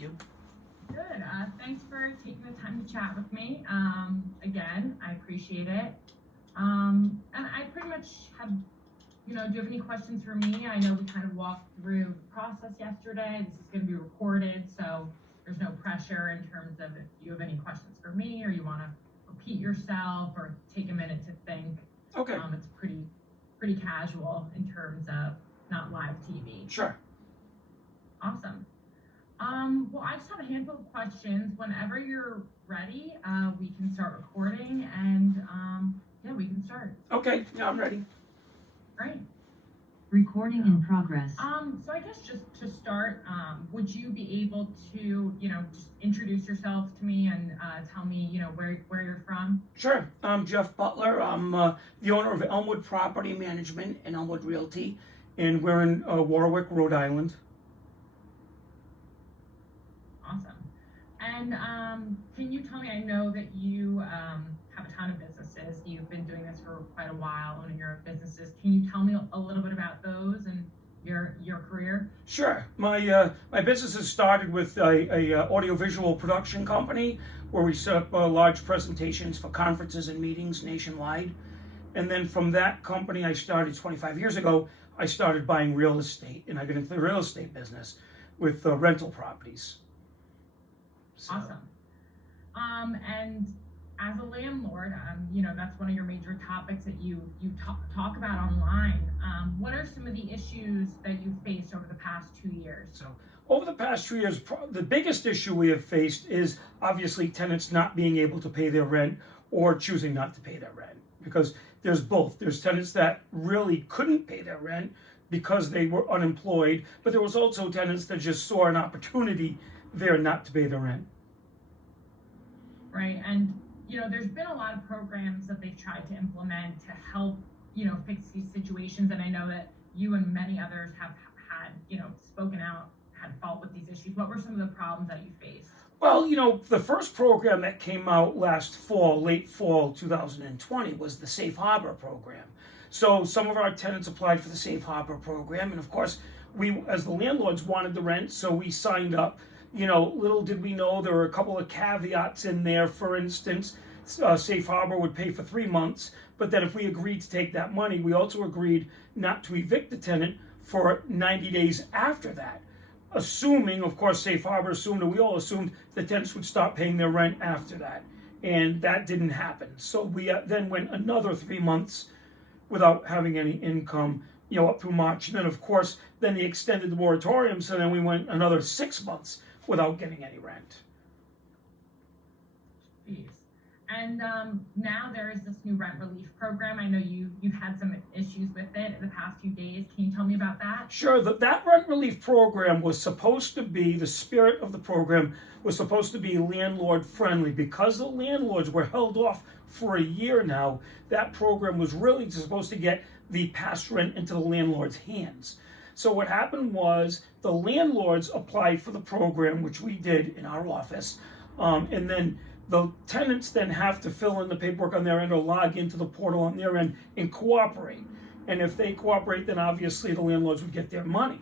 You. Good. Thanks for taking the time to chat with me. Again, I appreciate it. And I pretty much have, do you have any questions for me? I know we kind of walked through the process yesterday. This is going to be recorded, so there's no pressure in terms of if you have any questions for me or you want to repeat yourself or take a minute to think. Okay. It's pretty casual in terms of not live TV. Sure. Awesome. Well, I just have a handful of questions. Whenever you're ready, we can start recording, and yeah, we can start. Okay. Yeah, I'm ready. Great. Recording in progress. So I guess just to start, would you be able to, just introduce yourself to me and tell me, where you're from? Sure. I'm Jeff Butler. I'm the owner of Elmwood Property Management and Elmwood Realty, and we're in Warwick, Rhode Island. Awesome. And can you tell me, I know that you have a ton of businesses. You've been doing this for quite a while, owning your own businesses. Can you tell me a little bit about those and your career? Sure. My businesses started with a audiovisual production company where we set up large presentations for conferences and meetings nationwide. And then from that company I started 25 years ago, I started buying real estate, and I got into the real estate business with rental properties. So. Awesome. And as a landlord, that's one of your major topics that you talk about online. What are some of the issues that you've faced over the past 2 years? So over the past 2 years, the biggest issue we have faced is obviously tenants not being able to pay their rent or choosing not to pay their rent, because there's both. There's tenants that really couldn't pay their rent because they were unemployed, but there was also tenants that just saw an opportunity there not to pay their rent. Right, and there's been a lot of programs that they've tried to implement to help, fix these situations, and I know that you and many others have had, spoken out, had fault with these issues. What were some of the problems that you faced? Well, the first program that came out last fall, late fall 2020, was the Safe Harbor program. So some of our tenants applied for the Safe Harbor program, and of course, we, as the landlords, wanted the rent, so we signed up. Little did we know there were a couple of caveats in there. For instance, Safe Harbor would pay for 3 months, but then if we agreed to take that money, we also agreed not to evict the tenant for 90 days after that. Assuming, of course, Safe Harbor assumed, and we all assumed, the tenants would stop paying their rent after that. And that didn't happen. So we then went another 3 months without having any income, up through March. And then, of course, then they extended the moratorium, so then we went another 6 months without getting any rent. Jeez. And now there is this new rent relief program. I know you've had some issues with it in the past few days. Can you tell me about that? Sure. That rent relief program was supposed to be, the spirit of the program was supposed to be landlord friendly. Because the landlords were held off for a year now, that program was really supposed to get the past rent into the landlord's hands. So what happened was the landlords applied for the program, which we did in our office, and then the tenants then have to fill in the paperwork on their end or log into the portal on their end and cooperate. And if they cooperate, then obviously the landlords would get their money.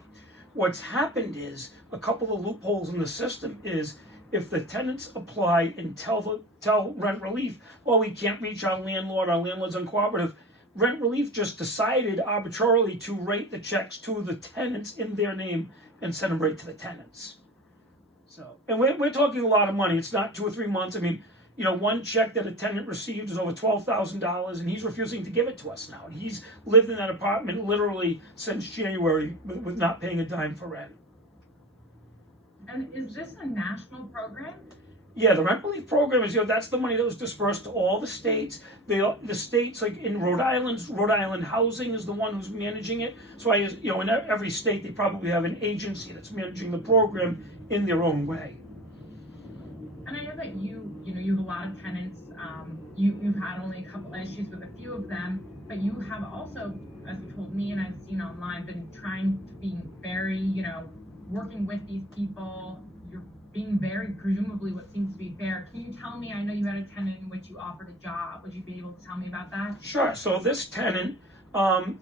What's happened is a couple of loopholes in the system is if the tenants apply and tell rent relief, well, we can't reach our landlord's uncooperative. Rent relief just decided arbitrarily to write the checks to the tenants in their name and send them right to the tenants. So, and we're talking a lot of money. It's not 2 or 3 months. I mean, one check that a tenant received is over $12,000, and he's refusing to give it to us now. And he's lived in that apartment literally since January with not paying a dime for rent. And is this a national program? Yeah, the rent relief program is, that's the money that was dispersed to all the states. The states, like in Rhode Island Housing is the one who's managing it. So in every state, they probably have an agency that's managing the program in their own way. And I know that you have a lot of tenants. You've had only a couple issues with a few of them, but you have also, as you told me and I've seen online, been trying to be very, working with these people. You're being very, presumably, what seems to be fair. Can you tell me, I know you had a tenant in which you offered a job. Would you be able to tell me about that? Sure. So this tenant,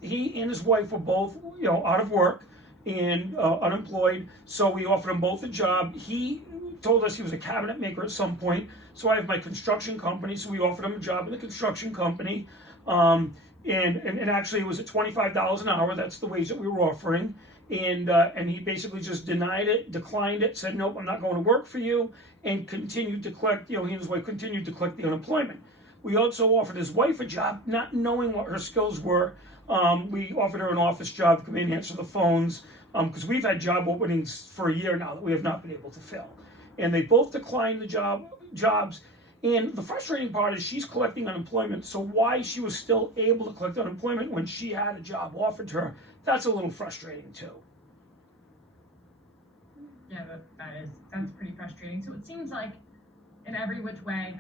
he and his wife were both, out of work, and unemployed. So we offered him both a job. He told us he was a cabinet maker at some point. So I have my construction company. So we offered him a job in the construction company. And actually it was at $25 an hour. That's the wage that we were offering. And he basically just denied it, declined it, said, nope, I'm not going to work for you, and continued to collect, he and his wife continued to collect the unemployment. We also offered his wife a job, not knowing what her skills were. We offered her an office job to come in and answer the phones, because we've had job openings for a year now that we have not been able to fill. And they both declined the jobs. And the frustrating part is she's collecting unemployment, so why she was still able to collect unemployment when she had a job offered to her, that's a little frustrating too. Yeah, that's pretty frustrating. So it seems like in every which way,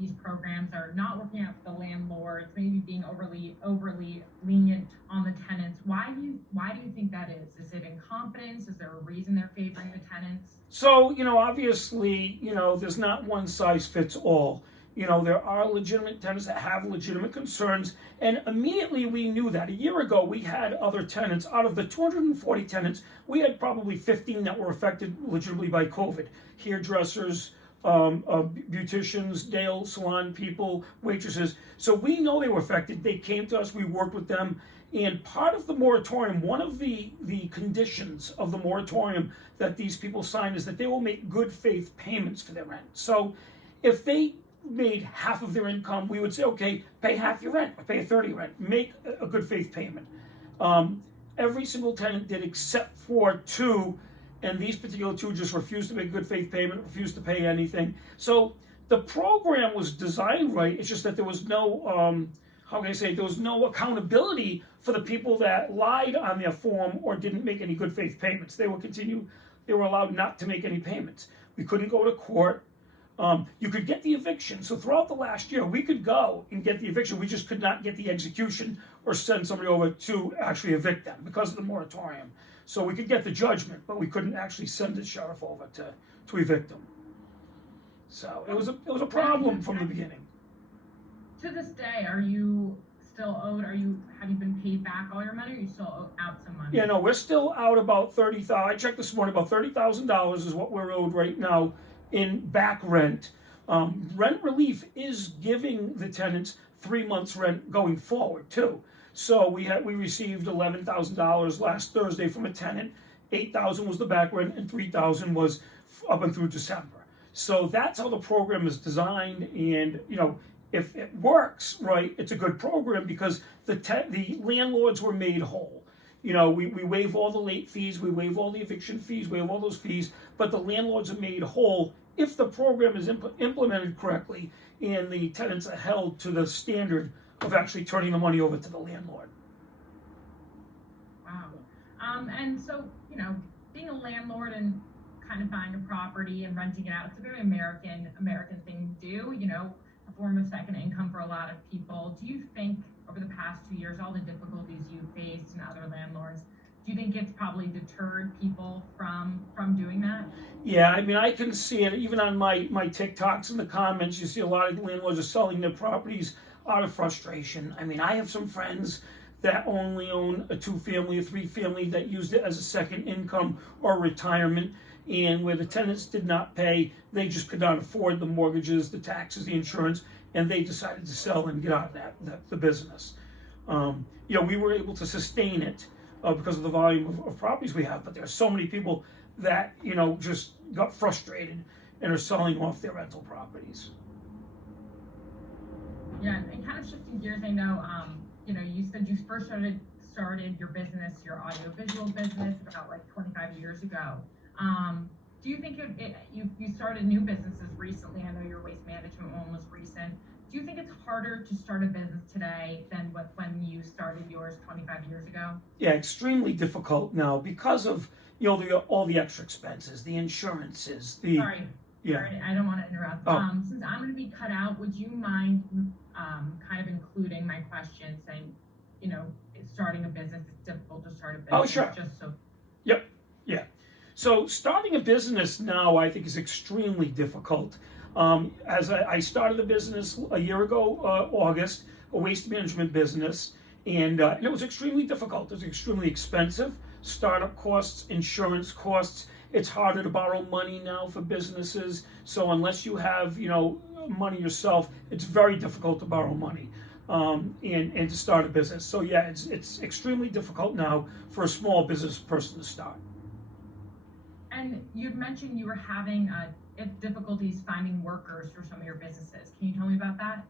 these programs are not working out for the landlords, maybe being overly lenient on the tenants. Why do you think that is? Is it incompetence? Is there a reason they're favoring the tenants? So, obviously, there's not one size fits all. There are legitimate tenants that have legitimate concerns, and immediately we knew that. A year ago, we had other tenants. Out of the 240 tenants, we had probably 15 that were affected legitimately by COVID. Hairdressers, beauticians, nail salon people, waitresses. So we know they were affected. They came to us, we worked with them. And part of the moratorium, one of the conditions of the moratorium that these people signed is that they will make good faith payments for their rent. So if they made half of their income, we would say, okay, pay half your rent, or pay a third of your rent, make a good faith payment. Every single tenant did except for two, and these particular two just refused to make a good faith payment, refused to pay anything. So the program was designed right, it's just that there was no, there was no accountability for the people that lied on their form or didn't make any good faith payments. They were allowed not to make any payments. We couldn't go to court. You could get the eviction. So throughout the last year, we could go and get the eviction. We just could not get the execution or send somebody over to actually evict them because of the moratorium. So we could get the judgment, but we couldn't actually send the sheriff over to evict them. So it was a problem from the beginning. To this day, are you still owed? Have you been paid back all your money, or are you still out some money? Yeah, no, we're still out about $30,000. I checked this morning, about $30,000 is what we're owed right now in back rent. Rent relief is giving the tenants 3 months rent going forward too. So we received $11,000 last Thursday from a tenant. $8,000 was the back rent, and $3,000 was up and through December. So that's how the program is designed, and if it works right, it's a good program because the landlords were made whole. We waive all the late fees, we waive all the eviction fees, waive all those fees, but the landlords are made whole if the program is implemented correctly and the tenants are held to the standard of actually turning the money over to the landlord. Wow. And so, being a landlord and kind of buying a property and renting it out, it's a very American thing to do, a form of second income for a lot of people. Do you think over the past 2 years, all the difficulties you faced and other landlords, do you think it's probably deterred people from doing that? Yeah, I can see it even on my TikToks and the comments. You see a lot of landlords are selling their properties out of frustration. I have some friends that only own a 2-family, a 3-family that used it as a second income or retirement, and where the tenants did not pay, they just could not afford the mortgages, the taxes, the insurance, and they decided to sell and get out of the business. We were able to sustain it because of the volume of properties we have, but there are so many people that just got frustrated and are selling off their rental properties. Yeah, and kind of shifting gears, I know, you said you first started your business, your audiovisual business, about 25 years ago. Do you think you started new businesses recently? I know your waste management one was recent. Do you think it's harder to start a business today than when you started yours 25 years ago? Yeah, extremely difficult now because of all the extra expenses, the insurances, Sorry, I don't want to interrupt. Since I'm going to be cut out, would you mind kind of including my question, saying, starting a business, it's difficult to start a business. Oh, sure. Just so. Yep. Yeah. So starting a business now, I think, is extremely difficult. As I started a business a year ago, August, a waste management business, and it was extremely difficult. It was extremely expensive. startup costs, insurance costs. It's harder to borrow money now for businesses. So unless you have, money yourself, it's very difficult to borrow money and to start a business. So yeah, it's extremely difficult now for a small business person to start. And you'd mentioned you were having difficulties finding workers for some of your businesses. Can you tell me about that?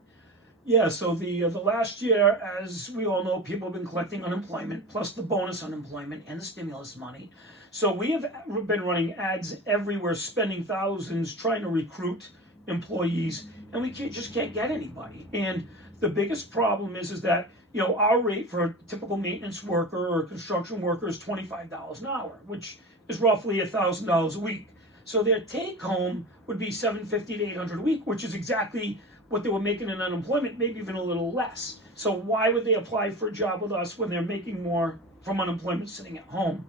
Yeah, so the last year, as we all know, people have been collecting unemployment, plus the bonus unemployment and the stimulus money. So we have been running ads everywhere, spending thousands, trying to recruit employees, and we just can't get anybody. And the biggest problem is that, our rate for a typical maintenance worker or construction worker is $25 an hour, which is roughly $1,000 a week. So their take home would be $750 to $800 a week, which is exactly what they were making in unemployment, maybe even a little less. So why would they apply for a job with us when they're making more from unemployment sitting at home?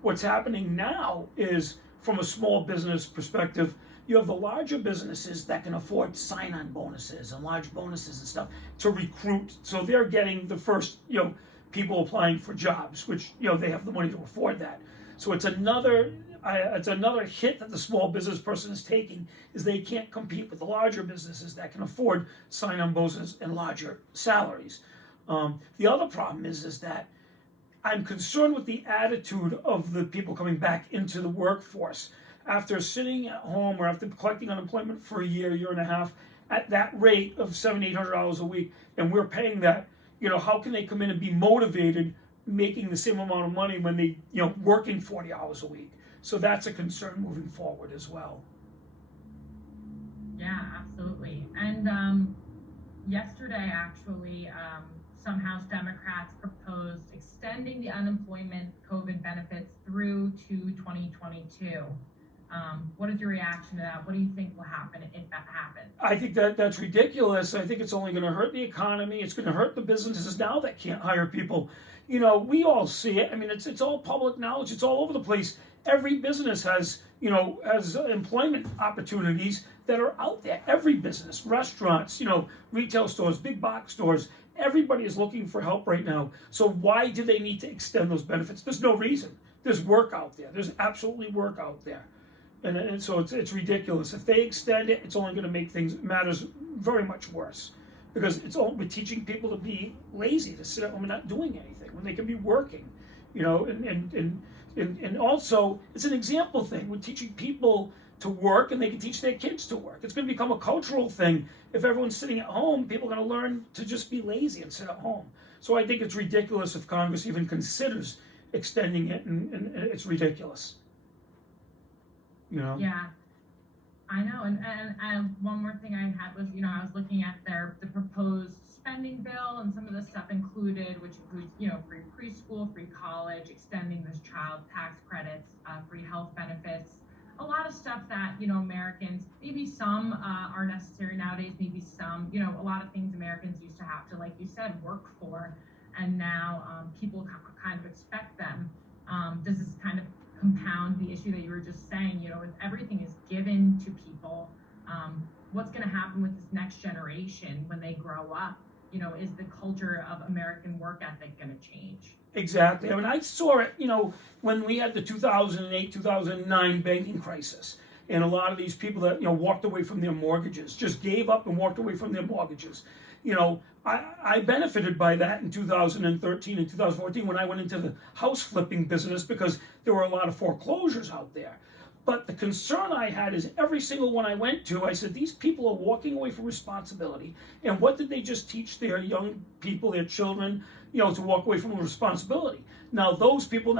What's happening now is, from a small business perspective, you have the larger businesses that can afford sign-on bonuses and large bonuses and stuff to recruit. So they're getting the first, people applying for jobs, which, they have the money to afford that. So it's another hit that the small business person is taking, is they can't compete with the larger businesses that can afford sign-on bonuses and larger salaries. The other problem is that I'm concerned with the attitude of the people coming back into the workforce. After sitting at home or after collecting unemployment for a year and a half, at that rate of $700, $800 a week, and we're paying that, how can they come in and be motivated making the same amount of money when they, working 40 hours a week? So that's a concern moving forward as well. Yeah, absolutely. And yesterday, actually, some House Democrats proposed extending the unemployment COVID benefits through to 2022. What is your reaction to that? What do you think will happen if that happens? I think that's ridiculous. I think it's only going to hurt the economy. It's going to hurt the businesses now that can't hire people. We all see it. I mean, it's all public knowledge. It's all over the place. Every business has employment opportunities that are out there. Every business, restaurants, retail stores, big box stores. Everybody is looking for help right now. So why do they need to extend those benefits? There's no reason. There's work out there. There's absolutely work out there. And so it's ridiculous. If they extend it, it's only going to make matters very much worse, because we're teaching people to be lazy, to sit at home and not doing anything when they can be working, and also it's an example thing. We're teaching people to work, and they can teach their kids to work. It's going to become a cultural thing. If everyone's sitting at home, people are going to learn to just be lazy and sit at home. So I think it's ridiculous if Congress even considers extending it, and it's ridiculous. Yeah, I know. And one more thing I had was, I was looking at the proposed spending bill, and some of the stuff included, which includes, free preschool, free college, extending those child tax credits, free health benefits, a lot of stuff that, Americans, maybe some are necessary nowadays, maybe some, a lot of things Americans used to have to, like you said, work for, and now people kind of expect them. Does this kind of compound the issue that you were just saying, if everything is given to people, what's going to happen with this next generation when they grow up? Is the culture of American work ethic going to change? Exactly. I mean, I saw it, when we had the 2008, 2009 banking crisis, and a lot of these people that, walked away from their mortgages, just gave up and walked away from their mortgages. I benefited by that in 2013 and 2014 when I went into the house flipping business, because there were a lot of foreclosures out there. But the concern I had is every single one I went to, I said, these people are walking away from responsibility. And what did they just teach their young people, their children, to walk away from responsibility? Now, those people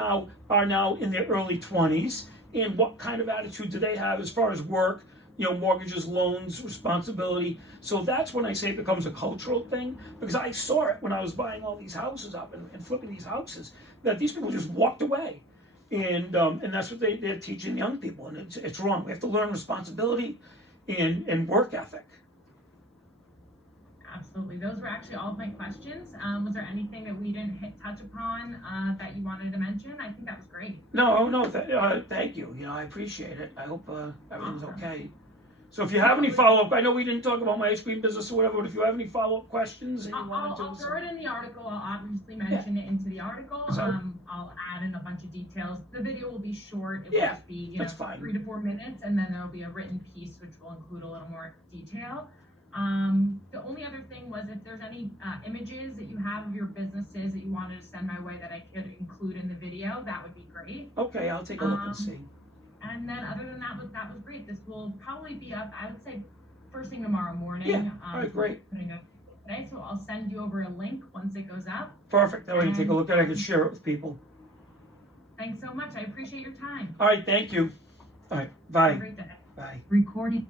are now in their early 20s. And what kind of attitude do they have as far as work, mortgages, loans, responsibility? So that's when I say it becomes a cultural thing, because I saw it when I was buying all these houses up and flipping these houses, that these people just walked away. And that's what they're teaching young people, and it's wrong. We have to learn responsibility and work ethic. Absolutely. Those were actually all of my questions. Was there anything that we didn't touch upon that you wanted to mention? I think that was great. No, thank you. I appreciate it. I hope everything's Awesome. okay. So if you have any follow-up, I know we didn't talk about my ice cream business or whatever, but if you have any follow-up questions and you wanted to... I'll throw it in the article. I'll obviously mention it into the article. So- I'll add in a bunch of details. The video will be short. It will Yeah, just be that's fine. 3 to 4 minutes, and then there'll be a written piece which will include a little more detail. The only other thing was if there's any images that you have of your businesses that you wanted to send my way that I could include in the video, that would be great. Okay, I'll take a look and see. And then other than that was great. This will probably be up, I would say, first thing tomorrow morning. Yeah, all right, great. Putting up today, so I'll send you over a link once it goes up. Perfect. That way you take a look at it, I can share it with people. Thanks so much. I appreciate your time. All right, thank you. All right, Have a bye. great day. Bye. Recording